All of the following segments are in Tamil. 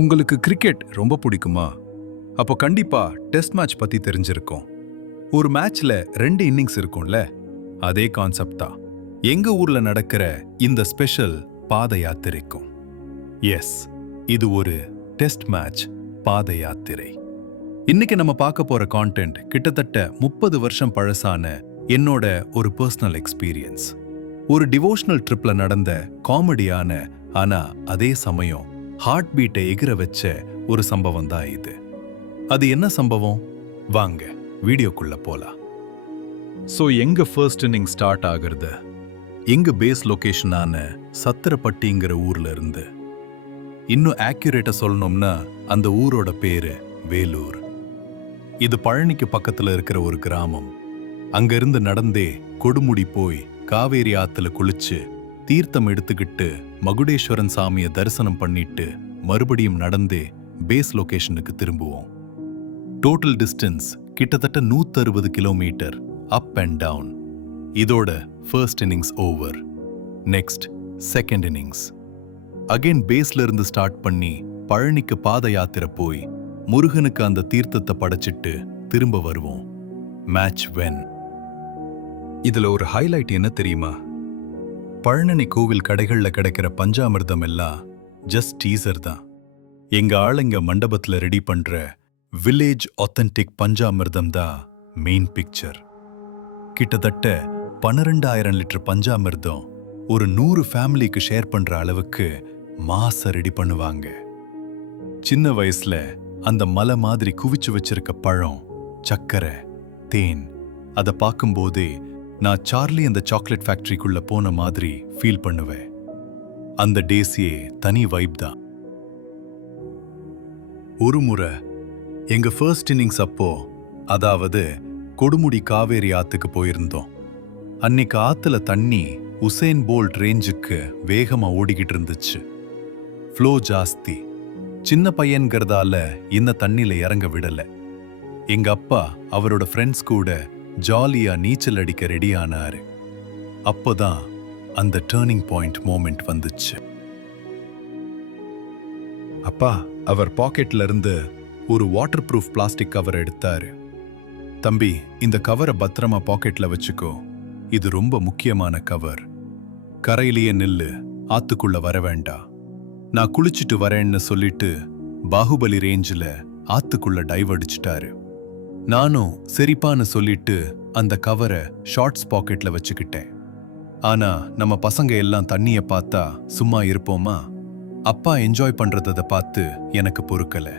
உங்களுக்கு கிரிக்கெட் ரொம்ப பிடிக்குமா? அப்போ கண்டிப்பா டெஸ்ட் மேட்ச் பத்தி தெரிஞ்சிருக்கும். ஒரு மேட்ச்ல 2 இன்னிங்ஸ் இருக்கும்ல, அதே கான்செப்ட் தான் எங்க ஊர்ல நடக்கிற இந்த ஸ்பெஷல் பாத யாத்திரைக்கும். எஸ், இது ஒரு டெஸ்ட் மேட்ச் பாத யாத்திரை. இன்னைக்கு நம்ம பார்க்க போற கான்டென்ட் கிட்டத்தட்ட 30 வருஷம் பழசான என்னோட ஒரு பர்சனல் எக்ஸ்பீரியன்ஸ். ஒரு டிவோஷனல் ட்ரிப்ல நடந்த காமெடியான ஆனா அதே சமயம் ஹார்ட் பீட்டை எகிர வச்ச ஒரு சம்பவம் தான் இது. அது என்ன சம்பவம்? வாங்க வீடியோக்குள்ள போலாம். சோ எங்க ஃபர்ஸ்ட் இன்னிங் ஸ்டார்ட் ஆகுறது எங்க பேஸ் லொகேஷனான சத்திரப்பட்டிங்கிற ஊர்ல இருந்து. இன்னும் ஆக்யூரேட்டா சொல்லணும்னா அந்த ஊரோட பேரு வேலூர். இது பழனிக்கு பக்கத்துல இருக்கிற ஒரு கிராமம். அங்க இருந்து நடந்தே கொடுமுடி போய் காவேரி ஆத்துல குளிச்சு தீர்த்தம் எடுத்துக்கிட்டு மகுடேஸ்வரன் சாமியை தரிசனம் பண்ணிட்டு மறுபடியும் நடந்தே பேஸ் லொகேஷனுக்கு திரும்புவோம். டோட்டல் டிஸ்டன்ஸ் கிட்டத்தட்ட 160 கிலோமீட்டர் அப் அண்ட் டவுன். இதோட first innings over. Next second innings again பேஸ்ல இருந்து ஸ்டார்ட் பண்ணி பழனிக்கு பாத யாத்திரை போய் முருகனுக்கு அந்த தீர்த்தத்தை படைச்சிட்டு திரும்ப வருவோம். Match when. இதுல ஒரு ஹைலைட் என்ன தெரியுமா? பழனி கோவில் கடைகள்ல கிடைக்கிற பஞ்சாமிர்தம் எல்லாம் ஜஸ்ட் டீசர் தான். எங்க ஆளுங்க மண்டபத்துல ரெடி பண்ற வில்லேஜ் ஆத்தென்டிக் பஞ்சாமிர்தம் தான் மெயின் பிக்சர். கிட்டத்தட்ட 12,000 லிட்டர் பஞ்சாமிர்தம் ஒரு 100 ஃபேமிலிக்கு ஷேர் பண்ற அளவுக்கு மாச ரெடி பண்ணுவாங்க. சின்ன வயசுல அந்த மலை மாதிரி குவிச்சு வச்சிருக்க பழம், சக்கரை, தேன் அதை பார்க்கும்போதே நான் சார்லி அந்த சாக்லேட் ஃபேக்டரிக்குள்ள போன மாதிரி ஃபீல் பண்ணுவேன். அந்த டேஸியே தனி வைப் தான். ஒரு முறை எங்க ஃபர்ஸ்ட் இன்னிங்ஸ் அப்போ, அதாவது கொடுமுடி காவேரி ஆத்துக்கு போயிருந்தோம். அன்னைக்கு ஆத்துல தண்ணி உசேன் போல்ட் ரேஞ்சுக்கு வேகமா ஓடிக்கிட்டு இருந்துச்சு. ஃப்ளோ ஜாஸ்தி. சின்ன பையன்கிறதால இந்த தண்ணியில இறங்க விடல. எங்க அப்பா அவரோட ஃப்ரெண்ட்ஸ் கூட ஜாலியா நீச்சல் அடிக்க ரெடி ஆனாரு. அப்போதான் அந்த டர்னிங் பாயிண்ட் மோமெண்ட் வந்துச்சு. அப்பா அவர் பாக்கெட்ல இருந்து ஒரு வாட்டர் ப்ரூஃப் பிளாஸ்டிக் கவர் எடுத்தாரு. தம்பி, இந்த கவரை பத்திரமா பாக்கெட்ல வச்சுக்கோ. இது ரொம்ப முக்கியமான கவர். கரையிலேயே நில்லு, ஆத்துக்குள்ள வர வேண்டாம். நான் குளிச்சுட்டு வரேன்னு சொல்லிட்டு பாகுபலி ரேஞ்சில் ஆத்துக்குள்ள டைவ் அடிச்சிட்டாரு. நானும் சரிப்பான்னு சொல்லிட்டு அந்த கவரை ஷார்ட்ஸ் பாக்கெட்ல வச்சுக்கிட்டேன். ஆனா நம்ம பசங்க எல்லாம் தண்ணிய பார்த்தா சும்மா இருப்போமா? அப்பா என்ஜாய் பண்றதை பார்த்து எனக்கு பொறுக்கல.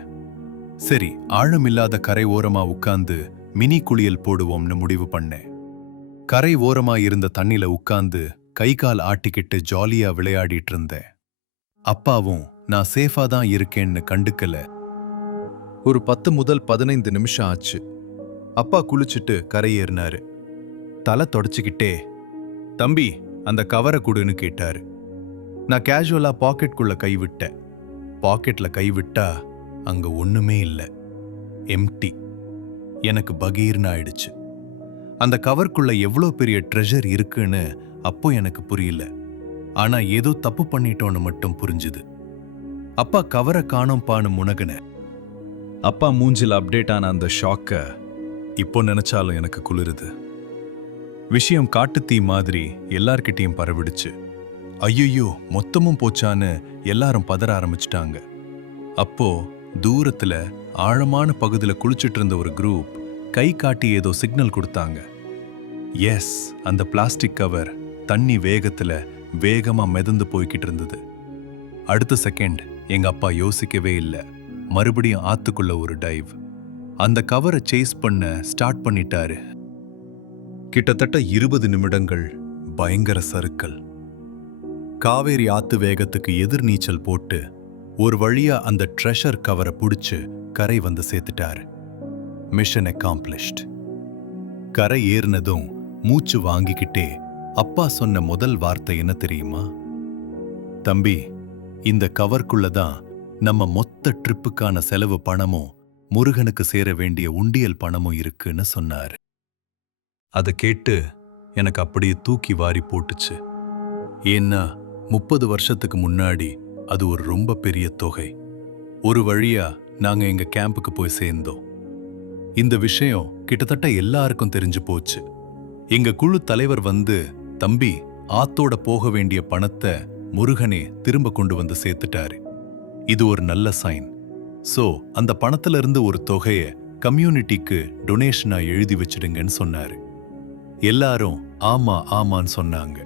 சரி, ஆழமில்லாத கரை ஓரமா உட்கார்ந்து மினி குளியல் போடுவோம்னு முடிவு பண்ணேன். கரை ஓரமா இருந்த தண்ணில உட்கார்ந்து கை கால் ஆட்டிக்கிட்டு ஜாலியா விளையாடிட்டு இருந்தேன். அப்பாவும் நான் சேஃபா தான் இருக்கேன்னு கண்டுக்கல. ஒரு 10 முதல் 15 நிமிஷம் ஆச்சு. அப்பா குளிச்சுட்டு கரையேறினாரு. தலை தொடச்சிக்கிட்டே, தம்பி அந்த கவரை கொடுன்னு கேட்டாரு. நான் கேஷுவலா பாக்கெட்குள்ள கை விட்டேன். பாக்கெட்ல கை விட்டா அங்க ஒண்ணுமே இல்லை, எம்டி. எனக்கு பகீர்னு ஆயிடுச்சு. அந்த கவர்க்குள்ள எவ்வளோ பெரிய ட்ரெஷர் இருக்குன்னு அப்போ எனக்கு புரியல. ஆனா ஏதோ தப்பு பண்ணிட்டோன்னு மட்டும் புரிஞ்சுது. அப்பா கவரை காணோம்பான்னு முனகுன. அப்பா மூஞ்சில் அப்டேட் ஆன அந்த ஷாக்க இப்போ நினைச்சாலும் எனக்கு குளிருது. விஷயம் காட்டுத்தீ மாதிரி எல்லார்கிட்டையும் பரவிடுச்சு. ஐயோ மொத்தமும் போச்சான்னு எல்லாரும் பதற ஆரம்பிச்சிட்டாங்க. அப்போ தூரத்துல ஆழமான பகுதியில குளிச்சுட்டு இருந்த ஒரு குரூப் கை காட்டி ஏதோ சிக்னல் கொடுத்தாங்க. எஸ், அந்த பிளாஸ்டிக் கவர் தண்ணி வேகத்துல வேகமா மிதந்து போய்கிட்டு இருந்தது. அடுத்த செகண்ட் எங்க அப்பா யோசிக்கவே இல்லை. மறுபடியும் ஆத்துக்குள்ள ஒரு டைவ். அந்த கவரை சேஸ் பண்ண ஸ்டார்ட் பண்ணிட்டாரு. கிட்டத்தட்ட 20 நிமிடங்கள் பயங்கர சறுக்கல். காவேரி ஆத்து வேகத்துக்கு எதிர் நீச்சல் போட்டு ஒரு வழியா அந்த ட்ரெஷர் கவரை பிடிச்சு கரை வந்து சேர்த்துட்டாரு. Mission accomplished. கரை ஏறினதும் மூச்சு வாங்கிக்கிட்டே அப்பா சொன்ன முதல் வார்த்தை என்ன தெரியுமா? தம்பி, இந்த கவர்க்குள்ளதான் நம்ம மொத்த ட்ரிப்புக்கான செலவு பணமும் முருகனுக்கு சேர வேண்டிய உண்டியல் பணமும் இருக்குன்னு சொன்னாரு. அதை கேட்டு எனக்கு அப்படியே தூக்கி வாரி போட்டுச்சு. ஏன்னா 30 வருஷத்துக்கு முன்னாடி அது ஒரு ரொம்ப பெரிய தொகை. ஒரு வழியா நாங்க எங்க கேம்புக்கு போய் சேர்ந்தோம். இந்த விஷயம் கிட்டத்தட்ட எல்லாருக்கும் தெரிஞ்சு போச்சு. எங்க குழு தலைவர் வந்து, தம்பி, ஆத்தோட போக வேண்டிய பணத்தை முருகனே திரும்ப கொண்டு வந்து சேர்த்துட்டாரு. இது ஒரு நல்ல சைன். சோ அந்த பணத்துல இருந்து ஒரு தொகைய கம்யூனிட்டிக்கு டொனேஷனா எழுதி வச்சிடுங்கன்னு சொன்னாரு. எல்லாரும் ஆமா ஆமான்னு சொன்னாங்க.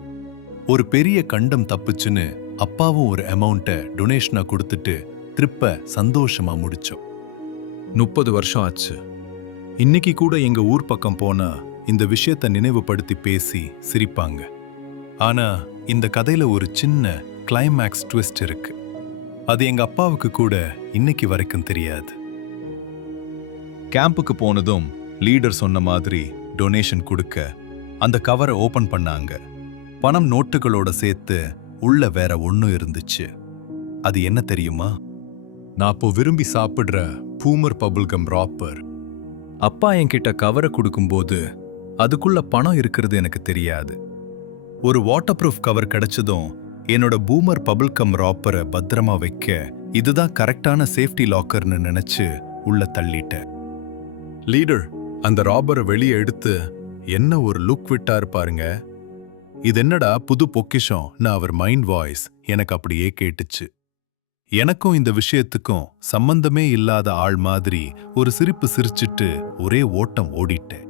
ஒரு பெரிய கண்டம் தப்புச்சுன்னு அப்பாவும் ஒரு அமௌண்ட்டை டொனேஷனா கொடுத்துட்டு ட்ரிப்ப சந்தோஷமா முடிச்சோம். 30 வருஷம் ஆச்சு. இன்னைக்கு கூட எங்க ஊர் பக்கம் போனா இந்த விஷயத்தை நினைவுபடுத்தி பேசி சிரிப்பாங்க. ஆனா இந்த கதையில ஒரு சின்ன கிளைமேக்ஸ் ட்விஸ்ட் இருக்கு. அது எங்க அப்பாவுக்கு கூட இன்னைக்கு வரைக்கும் தெரியாது. கேம்புக்கு போனதும் லீடர் சொன்ன மாதிரி டொனேஷன் கொடுக்க அந்த கவரை ஓபன் பண்ணாங்க. பணம் நோட்டுகளோட சேர்த்து உள்ள வேற ஒண்ணும் இருந்துச்சு. அது என்ன தெரியுமா? நான் அப்போ விரும்பி சாப்பிடுற பூமர் பபுல்கம் ராப்பர். அப்பா என்கிட்ட கவரை கொடுக்கும்போது அதுக்குள்ள பணம் இருக்கிறது எனக்கு தெரியாது. ஒரு வாட்டர் ப்ரூஃப் கவர் கிடைச்சதும் என்னோட பூமர் பபுல்கம் ராப்பரை பத்திரமா வைக்க இதுதான் கரெக்டான சேஃப்டி லாக்கர்னு நினைச்சு உள்ள தள்ளிட்டேன். லீடர் அந்த ராபரை வெளியே எடுத்து என்ன ஒரு லுக் விட்டாரு பாருங்க. இது என்னடா புது பொக்கிஷம்? நான் அவர் மைண்ட் வாய்ஸ் எனக்கு அப்படியே கேட்டுச்சு. எனக்கும் இந்த விஷயத்துக்கும் சம்பந்தமே இல்லாத ஆள் மாதிரி ஒரு சிரிப்பு சிரிச்சிட்டு ஒரே ஓட்டம் ஓடிட்டேன்.